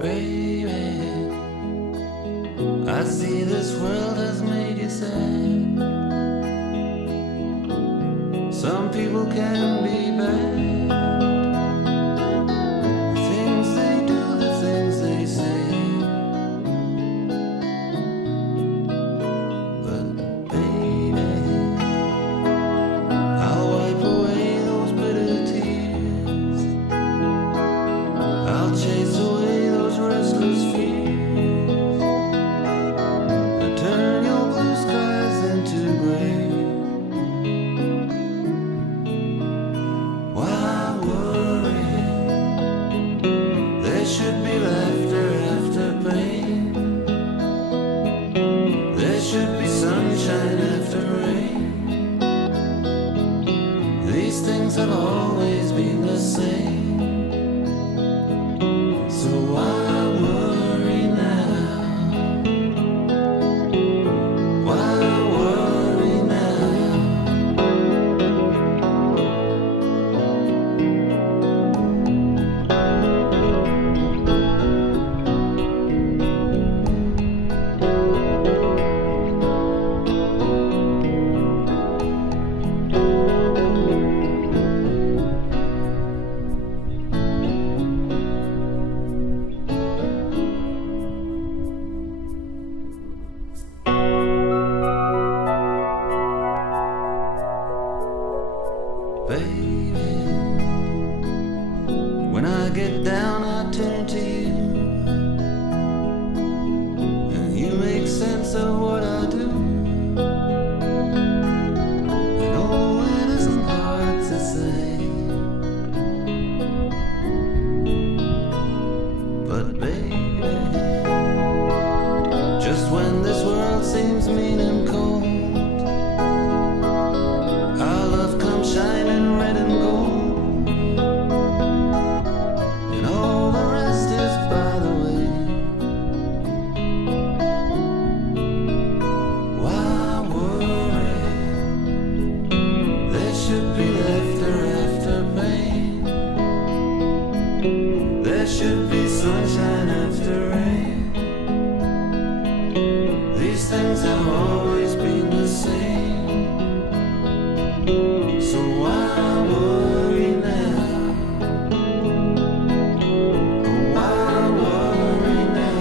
Baby, I see this world has made you sad. Some people can be bad. The things they do, the things they say. But baby, I'll wipe away those bitter tears. I'll chase away those restless fears. And turn your blue skies into gray. Why worry? There should be laughter after pain. There should be sunshine after rain. These things have always been the same. So why worry now? Why worry now? Baby, when I get down, I turn to you, and you make sense of what I do. I know it isn't hard to say, but baby, just when this world seems mean and cold, our love comes shining red and gold, and all the rest is by the way. Why worry? There should be laughter after pain. There should be sunshine after rain. These things have always been the same. So why worry now? Why worry now?